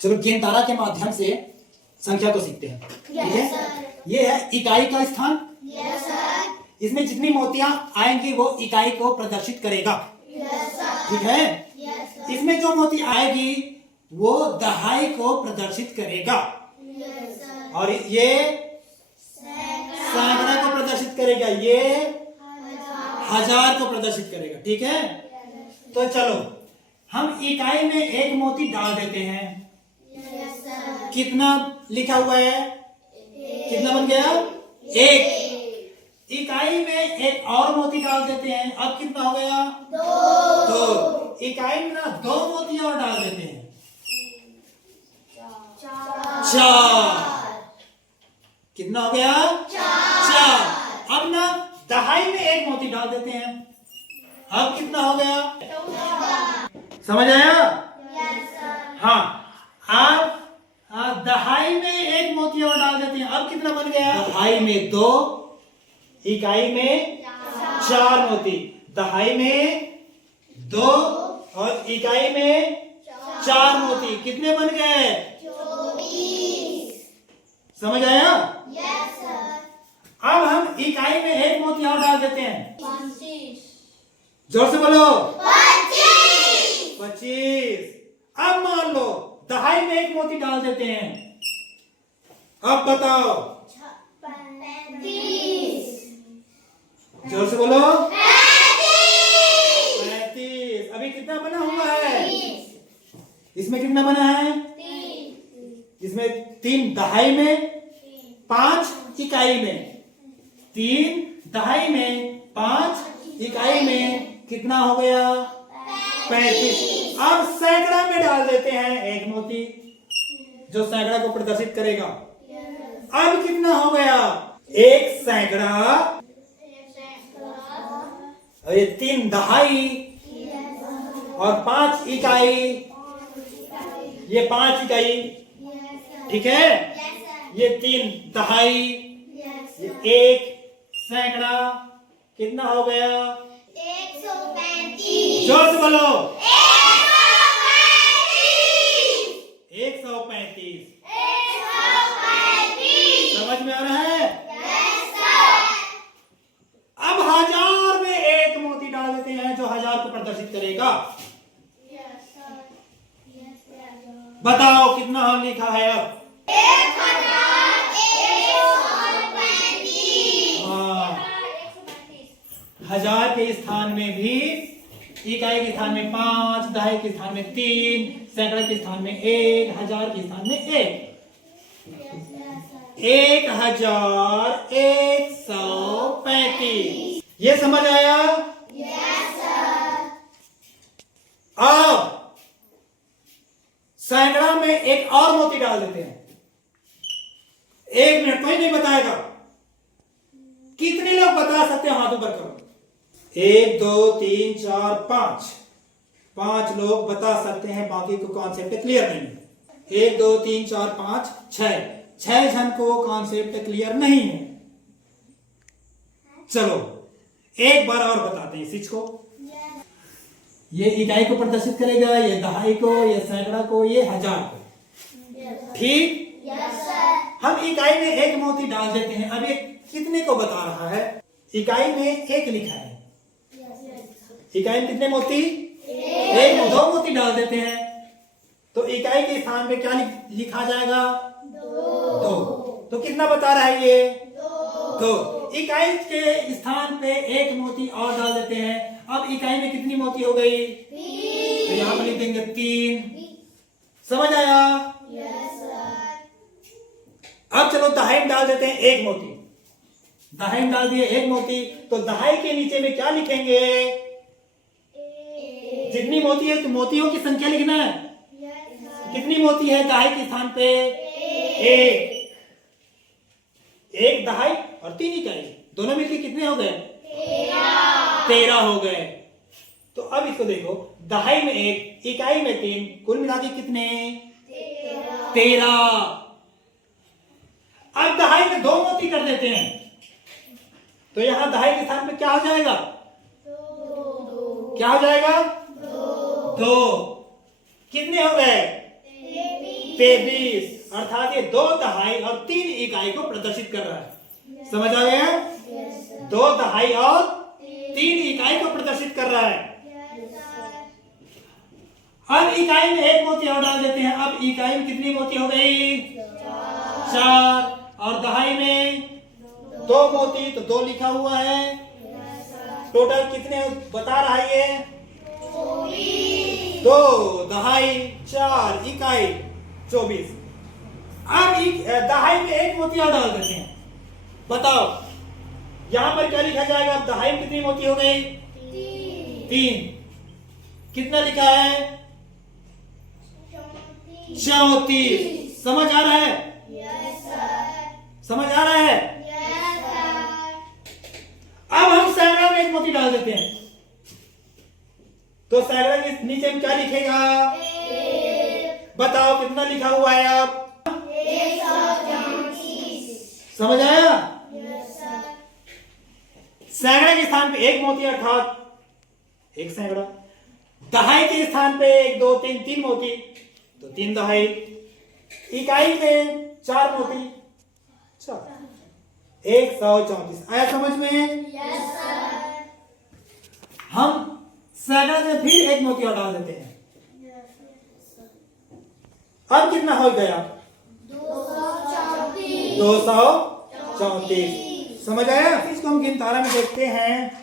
चलो गेंद-तारा के माध्यम से संख्या को सीखते हैं। ठीक है, ये है इकाई का स्थान। इसमें जितनी मोतियां आएंगी वो इकाई को प्रदर्शित करेगा। ठीक है, इसमें जो मोती आएगी वो दहाई को प्रदर्शित करेगा और ये सैकड़ा को प्रदर्शित करेगा, ये हजार को प्रदर्शित करेगा। ठीक है, तो चलो हम इकाई में एक मोती डाल देते हैं। कितना लिखा हुआ है, कितना बन गया? एक। इकाई में एक और मोती डाल देते हैं, अब कितना हो गया? दो। इकाई में ना दो मोती और डाल देते हैं, चार। कितना हो गया? चार। अब ना दहाई में एक मोती डाल देते हैं, अब कितना हो गया? समझ आया? हाँ, अब दहाई में एक मोती और डाल देते हैं, अब कितना बन गया? दहाई में दो, इकाई में चार मोती। दहाई में दो और इकाई में चार मोती, कितने बन गए? 24। समझ आया? अब हम इकाई में एक मोती और डाल देते हैं, 25। जोर से बोलो, 25। अब मान लो दहाई में एक मोती डाल देते हैं, अब बताओ। 35। जोर से बोलो, 35। अभी कितना बना हुआ है? इसमें कितना बना है? 3। इसमें 3 दहाई में, 5 इकाई में। 3 दहाई में, 5 इकाई में, कितना हो गया? 35। अब सैकड़ा में डाल देते हैं एक मोती जो सैकड़ा को प्रदर्शित करेगा। अब कितना हो गया? एक सैकड़ा, ये 3 दहाई और 5 इकाई, ये 5 इकाई। ठीक है, ये 3 दहाई, ये एक सैकड़ा, कितना हो गया? 135। जोर से बोलो, 135। समझ में आ रहा है? अब हजार में एक मोती डाल देते हैं जो हजार को प्रदर्शित करेगा। बताओ कितना हम लिखा है अब? 1135। हाँ, हजार के स्थान में भी, इकाई के स्थान में 5, दहाई के स्थान में 3, सैकड़ा के स्थान में 1, हजार के स्थान में 1। 1135। ये समझ आया? अब सैकड़ा में एक और मोती डाल देते हैं। 1 मिनट, कोई नहीं बताएगा। कितने लोग बता सकते हैं? हाथ ऊपर करो। 1 2 3 4 5। 5 लोग बता सकते हैं, बाकी को कॉन्सेप्ट क्लियर नहीं है। 1 2 3 4 5 6 जन को कॉन्सेप्ट क्लियर नहीं है। चलो एक बार और बताते हैं इस चीज को। ये इकाई को प्रदर्शित करेगा, ये दहाई को, ये सैकड़ा को, ये हजार को। ठीक? हम इकाई में एक मोती डाल देते हैं। अब ये कितने को बता रहा है? इकाई में 1 लिखा है। इकाई में कितने मोती? 1। 2 मोती डाल देते हैं तो इकाई के स्थान पे क्या लिखा जाएगा? 2। तो कितना बता रहा है ये? 2। इकाई के स्थान पे 1 मोती और डाल देते हैं। अब इकाई में कितनी मोती हो गई? 3। तो यहां पर लिख देंगे 3। समझ आया? अब चलो दहाई में डाल देते हैं 1 मोती। दहाई में डाल दिए 1 मोती, तो दहाई के नीचे में क्या लिखेंगे? जितनी मोती है तो मोतियों की संख्या लिखना है। कितनी मोती है दहाई के स्थान पे? 1। 1 दहाई और 3 इकाई, दोनों मिलकर कितने हो गए? 13 हो गए। तो अब इसको देखो, दहाई में 1, इकाई में 3, कुल मिला के कितने? 13। अब दहाई में 2 मोती कर देते हैं तो यहां दहाई के स्थान पे क्या हो जाएगा? 2। क्या हो जाएगा? 2। कितने हो गए? 23। 23 अर्थात ये 2 दहाई और 3 इकाई को प्रदर्शित कर रहा है। समझ आ गया? 2 दहाई और 3 इकाई को प्रदर्शित कर रहा है। अब इकाई में एक मोती और डाल देते हैं। अब इकाई में कितनी मोती हो गई? 4 और दहाई में 2 मोती, तो 2 लिखा हुआ है। टोटल कितने बता रहा है ये? 2 दहाई 4 इकाई 24। अब दहाई में एक मोती और डाल देते हैं। बताओ यहां पर क्या लिखा जाएगा? अब दहाई में कितनी मोती हो गई? 3। कितना लिखा है? 34। समझ आ रहा है? समझ आ रहा है? अब हम सैकड़ा में एक मोती डाल देते हैं। तो सैकड़ा के नीचे में क्या लिखेगा? बताओ कितना लिखा हुआ है? अब समझ आया? सैकड़े के स्थान पे एक मोती अर्थात एक सैकड़ा। दहाई के स्थान पे 1 2 3 3 मोती, तो 3 दहाई। इकाई में 4 मोती, 134। आया समझ में? हम सैकड़ा में फिर एक मोती और डाल देते हैं। अब कितना हो गया? 234। समझ आया? इसको हम गिनतारा में देखते हैं।